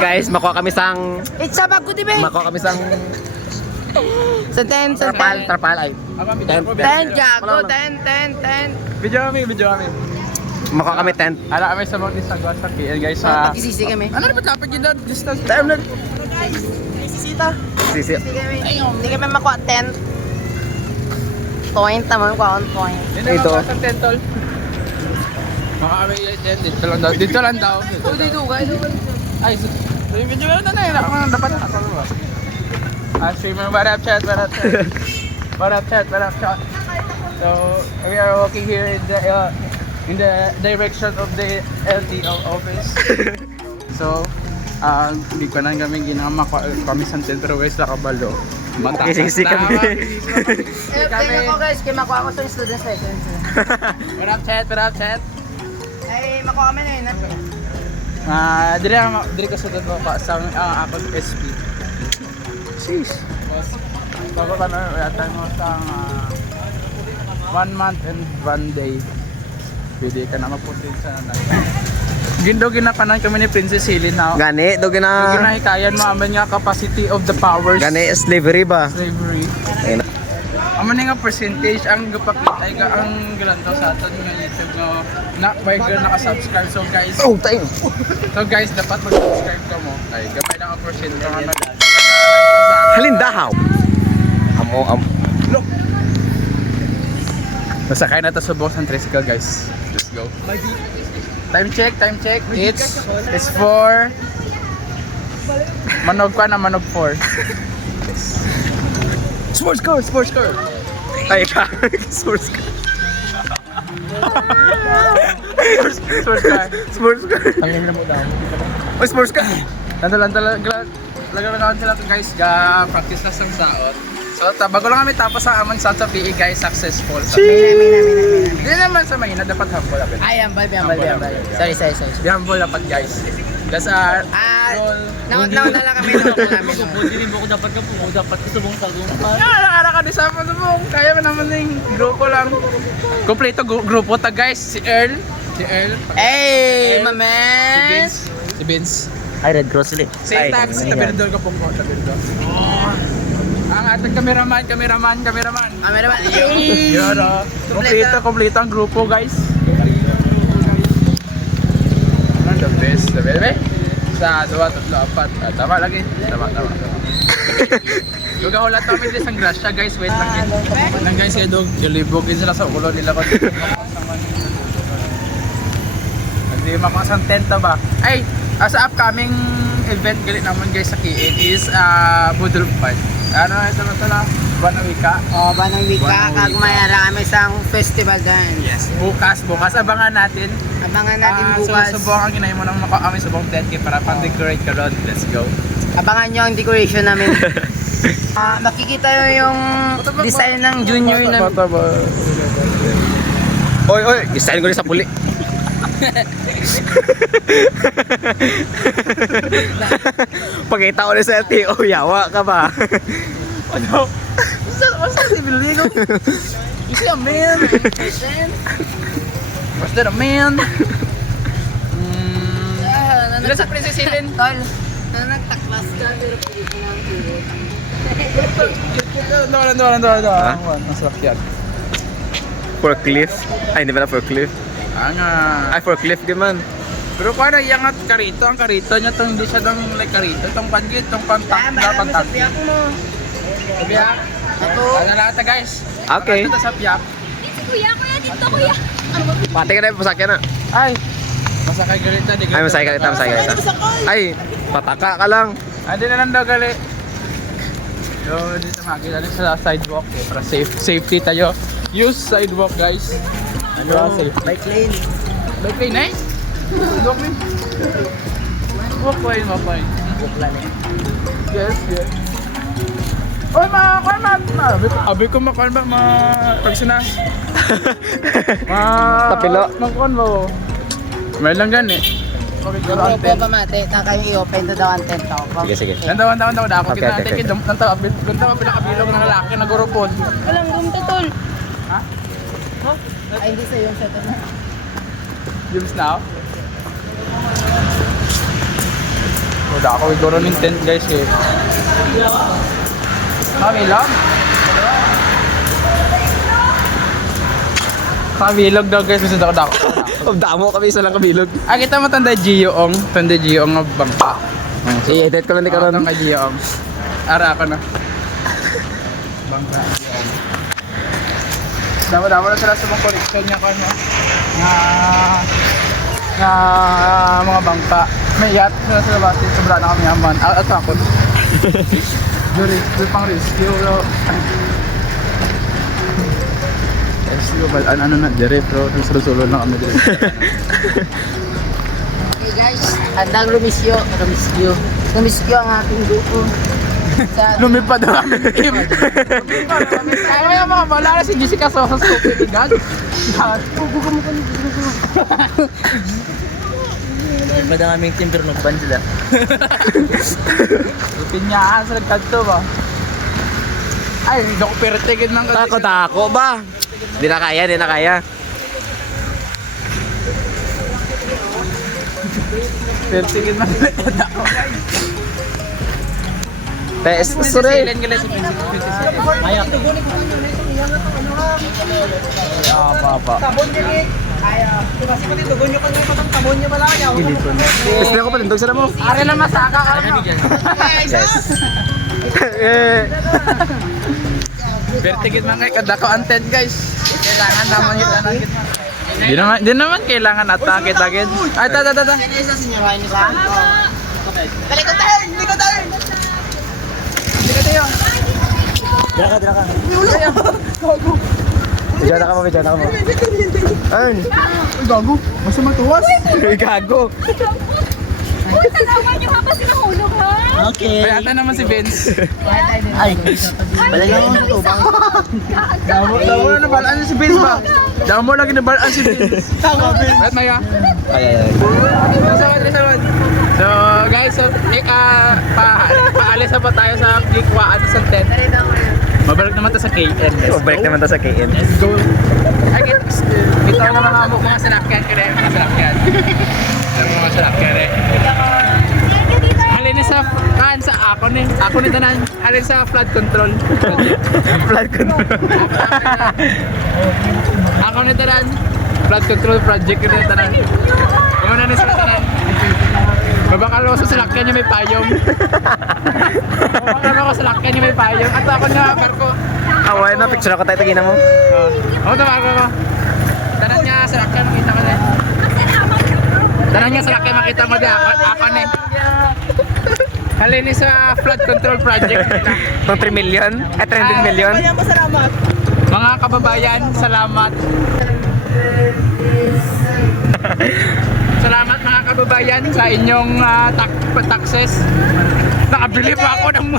Guys, makuha kami sang... Sabag ko, diba? Makuha kami sang... Sa 10, sa 10. Tarpal ay. 10, Jago, 10. Video kami. Makuha kami tent. Ala kami sa mga isang sa PL guys sa... Pagkisisi kami. Ano na ba dapat yun doon? Distance. Time na. Sisita. Sisi. Hindi kami makuha 10. Point naman ko on point. Ito. Sa tentol. Mga kami yan. Dito lang daw. Dito lang daw. Oh, dito guys. Ay, yung video na na yun. Ako na dapat na. Streamer, what up chat? What up chat? What up chat? What up chat? So, we are walking here in the direction of the LTO office. So, hindi ko na kami ginama kami sa Centro West na Kabalo. Kising-kising kami. Tingnan ko guys, kaya makuha ko sa students license. What up chat? What up chat? Ay, makuha kami na yun. Diri ka sa dito sa ako SP. Sheesh. Bago ka na, yata mo sa 1 month and 1 day. Pwede ka na mapunta sa Gindo ginapanan kami ni Princess Helen na. Gani, do gina. Ginahikayan mo amin nga capacity of the powers. Gani slavery ba? Slavery. Ayun. Amo nga percentage ang gapakita ay ang gilantaw sa aton nga YouTube na may girl naka-subscribe. So guys, Oh, tayo. dapat mag-subscribe ka mo. Ay gamay na ang percent nga nag Halindahaw. Amo. Look. Nasakay na to sa boss ng tricycle guys. Let's go. Time check. It's 4. Manog 4. Sports car. Ay ka. Source ka. Sports car. Sports ka. Tangin na mo daw. Oh, sports ka. Lagalan sila to guys, practice na sa saot. So bago lang kami tapos sa amon sa PE guys, successful. Hindi naman sa mahina, dapat humble dapat. Ay, ambal. Sorry. Di humble dapat guys. That's our Nauna lang kami namin. Hindi mo ko dapat ka po, dapat gusto mong sagong pa. Nakakara ka di sa mo mo. Kaya mo naman ng grupo lang. Kompleto grupo ta guys, si Earl. Hey, my man. Si Vince. Ay, Red Cross ulit. Si Tax, tabirdol ka pong ko, tabirdol. Ang ating cameraman. Yara. Kompleto ang grupo guys. Ano the best? Sa 2, 3, 4. Tama lagi. Tama. Lugaw lahat kami din sa grasya guys. Wait lang yun. Nang guys kaya dog. Galibogin sila sa ulo nila ko. Hindi makasang tenta ba? Ay! Sa upcoming event galit naman guys sa KN is Budol Fun. Ano ito na? Banawika. Banang Wika, kag mayara kami sang festival din. Yes. Bukas abangan natin. Abangan natin bukas. Subong ang ginahin mo nang kami subong 10K para pang-decorate ka ron. Let's go. Abangan nyo ang decoration namin. Makikita nyo yung design ng junior na... Oy, design ko rin sa puli. Pagkita ko rin sa LTO, yawa ka ba? Ano? Basta si Biligo. Is a man. Basta a man. Sila sa Princess Helen. Tol, nagtaklas ka pero pwede ko nang tulog. Ano? Ang sarap yan. Forklift. Ay, hindi pala forklift. Ay, forklift din man. Pero kung ano, yung karito, ang karito niya, hindi siya ng like karito. Itong pangit, itong pang-tak na pang-tak. Sabiyak? Ito. Ano lahat na guys? Okay. Ito sa piyak. Kuya, dito kuya. Pati ka na yung pasakyan na. Ay! Masakay galita. Ay, masaya ka kita. Ay, pataka ka lang. Hindi na lang daw gali. So, dito makikita natin sa sidewalk. Para safety tayo. Use sidewalk guys. Bike lane. Bike lane, eh? Sidewalk lane. Walk lane. Walk lang eh. Yes. Oy, abi ko makuan ba pagsinas. Tapilo. Makuan mo. May lang gani. Bro, pa mate, kakayong i-open to daw ang tent ako. Sige. Nandawan ako Okay, kita okay. natin nantaw pinakabilog ng lalaki na gurupon. Walang room to tol. Ha? Ay, hindi sa yung setup na. James now. ako iguro ng tent guys eh. Kabilog? Kabilog daw guys, gusto ako dako. Damo kami isa lang kabilog. Kita mo tanda Gioong nga bangka. I-edit ko lang di karon. Ang kay Gioong. Ara ako na. Bangka Gioong. Dapat na sila sa mga collection niya kano. Nga mga bangka. May yacht sila sa labas, sobra na kami yaman. At takot. Doon pang rescue bro. Rescue ba? Ano na, dire bro. Sulo-sulo na kami dire. Okay guys, handang rumisyo ang ating grupo. Lumipad na kami team. Kaya mga wala na si Jessica Sosa sa Pilipinas. Lumipad ang aming team pero nagban sila. Pinyaan sa nagkanto ba? Ay, hindi ako pertigid ng Tako ba? Di na kaya. Pertigid ng nagkanto ako. Tes, sorry. Silen gila si Princess. Ayak. Apa. Gusto ko palindog sa mo. Ari lang masaka ka lang. Yes. Pertigid man kay kadako ang tent guys. Kailangan naman yun Di naman kailangan atakit-takit. Ay, ta. Isa sinyawain niyo sa Talikotan! Draka. Bidyan ka mo. Earn. Uy, gago. Masa matuwas. Gago. Uy, talawan niyo habang sinahulog ha? Okay. Kaya ata naman si Vince. Ay, balayan mo ito. Damo na nabalaan si Vince ba? Damo lagi nabalaan si Vince. Tama, Vince. At Maya. Ay. Lisawad. So, guys, paalis na pa tayo sa Gikwaan sa tent. Mabalik naman to sa KN. Balik naman to sa KN. Let's go. Ay, ito na mga salakyan ka rin. Mga salakyan rin. Halin sa ako ni tanan. Halin sa flood control. Flood control. Ako ni tanan. Flood control project ni tanan. Ano na sa tanan? Mabakalo sa salakyan niya may payong. Mabakalo ko sa salakyan niya may payong. At ako na barko. Away na picture ako tayo tingnan mo. Ako tamarko ko. Tanan niya salakyan makita ko na. Tanan niya salakyan makita mo di ako ni. Halini sa flood control project nila. Itong 3 million? 300 million? Mga kababayan, salamat. Salamat mga kababayan sa inyong taxes. Nakabili pa ako ng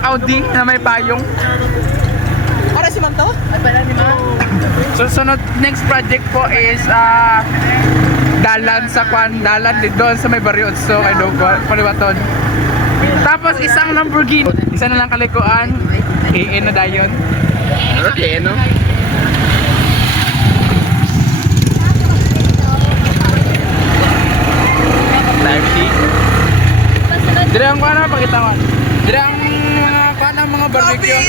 Audi na may payong. Para si Manto? At pala ni Ma? Susunod next project po is dalan doon sa may Barrio Otso kay Paliwaton. Tapos isang Lamborghini, isa na lang kalikuan, EN na dayon. Okay, no? Live sheet. Dire ang kuha na pakita mo. Dire ang mga barbecue.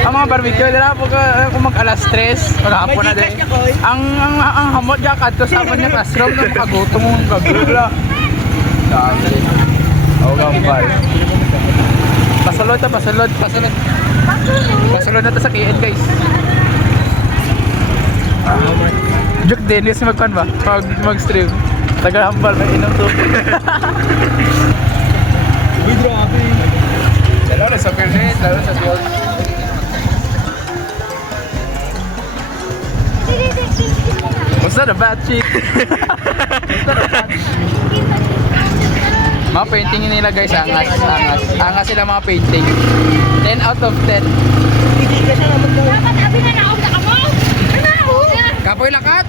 Ang mga barbecue dira po kung mag alas 3, maghapon na din. Ang hamot diya kadto sa amon niya classroom na makagutom mo gagula. Dali. Oh, gambal. Pasulod na to sa KN guys. Juk Dennis magpan ba? Mag-stream. Taga-hambal may inom to. Lalo sa Pernet, lalo sa Field. Basta na bad chick. Mga painting nila guys, angas sila mga painting. 10 out of 10. Dapat abi na naog na kamo. Ano? Kapoy lakat.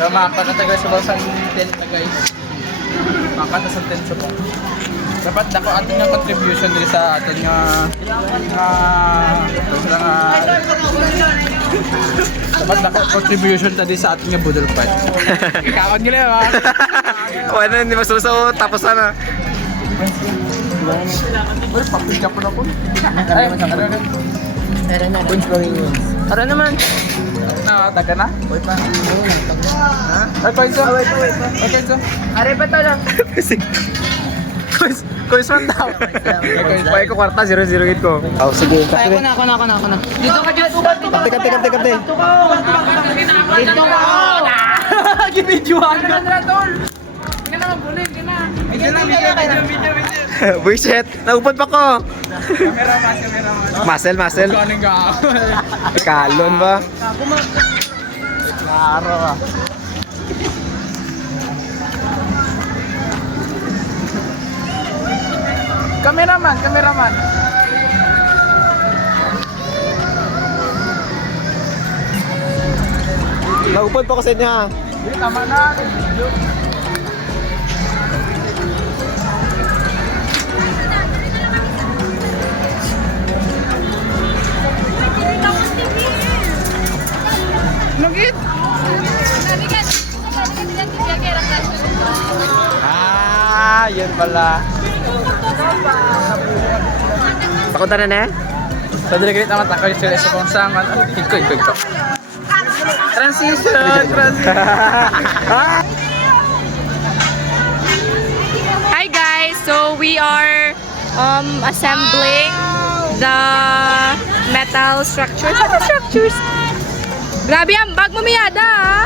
Tama pa na tayo sa basang tent na guys. Makata sa tent sa bang. Dapat dako atin yung contribution dito sa atin nga Dapat na contribution tadi sa ating budol fight. Ikaw nila ba? Wala, hindi masusaw. Tapos na. Uy, papilya po na po. Ay, ano? Tara na, wins for wins. Tara naman. Taga na? Uy pa, ayun lang, tag na. Ha? Ay, Koizo. Ay, Koizo. Are pa to lang. Koizo daw. Pwede ko kwarta, 0-0 ko. Oh, sige. Ay, ako na. Dito ka dyan, ubat dito. Kate. Dito ka. Gibidyohan ka na, tol. Hindi na mabunin, hindi na. Video. Buisit, naupad pa ko. Camera. Muscle. Kaning ka. Kalon ba? Klaro ah. Cameraman. Naupad pa ko sa inyo. Hindi, tama na. Video. Nugit! Ah, yun pala. Pakunta na na? Sa delegate naman ako yung sila sa kung saan. Iko. Transition. Hi guys, so we are assembling the metal structures. Ano structures? Grabe ang bag mo, Miyada, ah.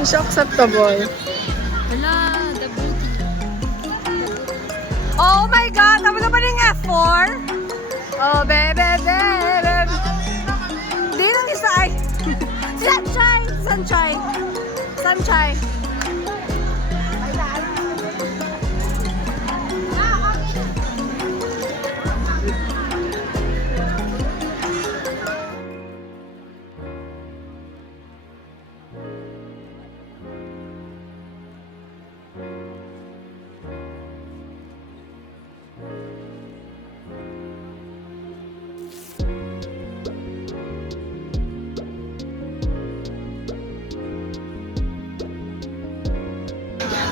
It's acceptable. Wala, the booty. Oh my God! Tama na ba ng F4? Oh, bebe. Di lang isa ay. Sunshine.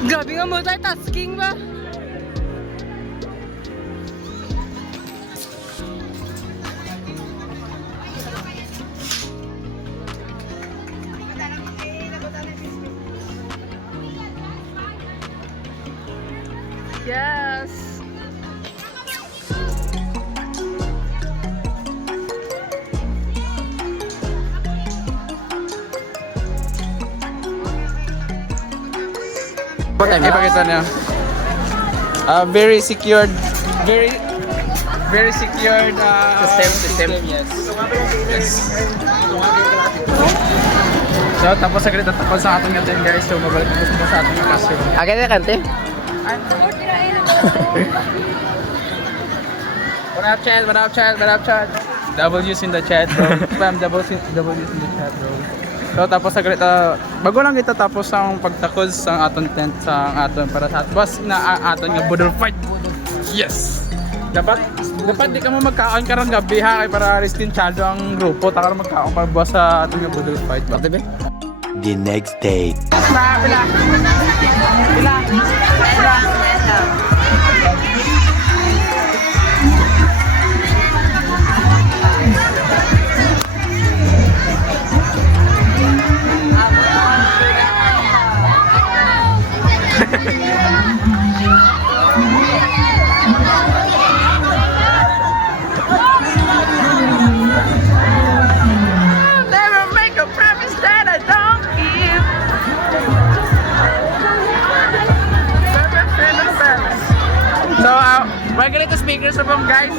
Grabe nga multitasking ba? Yes. Ipakita niya. Very secured system. Yes. So tapos saglit at tapos sa ating natin guys. So mabalik na sa ating classroom. Agad na kante? What up chat? W's in the chat bro. Spam W's in the chat bro. So tapos saglit bago lang kita tapos ang pagtakos sa aton tent sa aton para sa bus na aton nga budol fight. Yes. Dapat di ka mo magkaon karong gabi ha kay para restin chado ang grupo ta karon magkaon para buwas sa aton nga budol fight. Bakit ba? The next day. Bila. Never make a promise that I don't keep. So, may ganito speakers sa bang guys.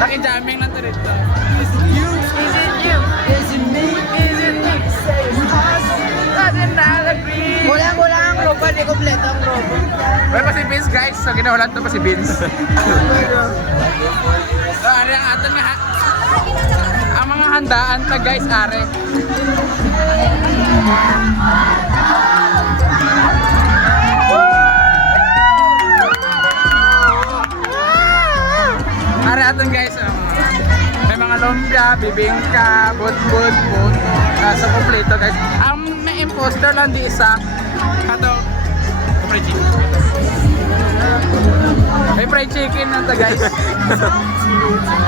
Naki-jamming lang to rito. Is it you? Is it me? Is it me? Say it's us. Doesn't not agree. Wala ang ropa, di kompleto ang ropa. Wala pa si Vince guys. So, ginawalan to pa si Vince. So, ano yung atin nga ang mga handaan ta guys, are. Are atin guys, may mga lumpia, bibingka, butbut, puto, sa kompleto guys. Ang may imposter lang di isa, kato, fried chicken. May fried chicken na ta guys.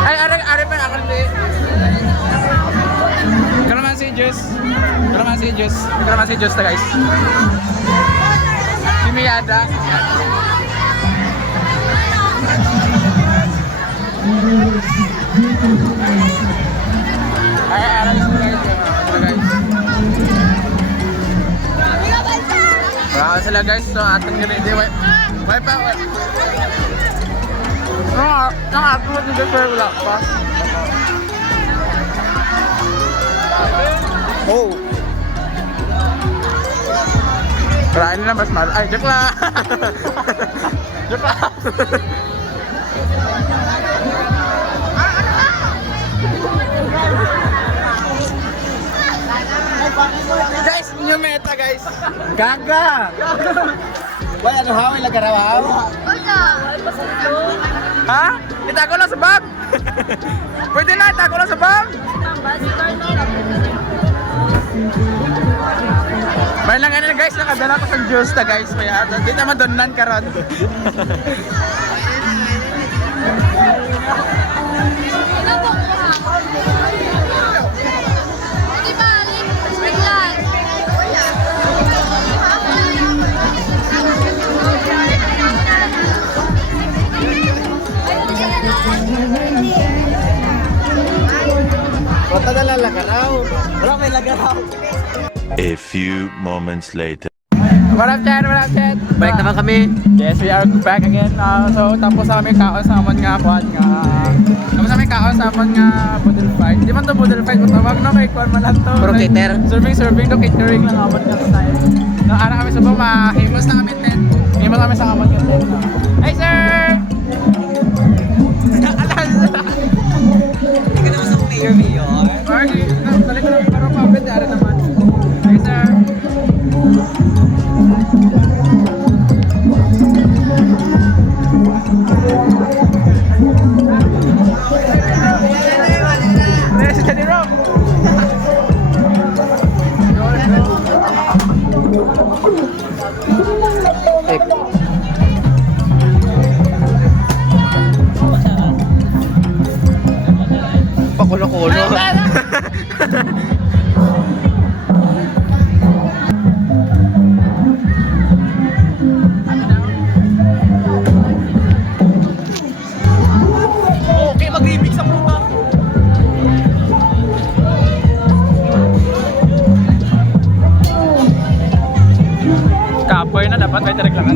Ay, are pa ako hindi. Kalamansi juice ta guys. Kimiyada. Ay, aral ko guys. Baka sila guys, so atong ganito. Why pa? Nang ako dito pero wala pa. Oh. Kaya na mas mahal. Ay, joke lang. Joke lang. Guys, new meta guys. Gaga! Wala, ano hawin lang karawaw? Ha? Itago lang sa bag. Pwede na, itago lang sa bag. May lang ano guys, nakadala ko sa juice ta guys. Kaya di naman doon karon. Wata na lang lagaraw. Wala may lagaraw. A few moments later. What up, chat? What up, chat? Balik naman kami. Yes, we are back again. So, tapos sa kami kaon sa amon nga kuan nga. Tapos sa kami kaon sa amon nga budel fight. Di man to budel fight, matawag no kay kuan man lang to. Puro Like, cater. Serving to catering lang amon nga style. No, ara kami sa buma, himos na kami tent. Himos kami sa amon nga tent. Hey, sir! Hindi ka naman sa mayor. Okay, balik ko lang para pabed, ara naman. Hey, sir! Hey, si Johnny Rob! Pakulo-kulo. Okay, mag-remix ang puta. Kapoy na dapat may direct lang.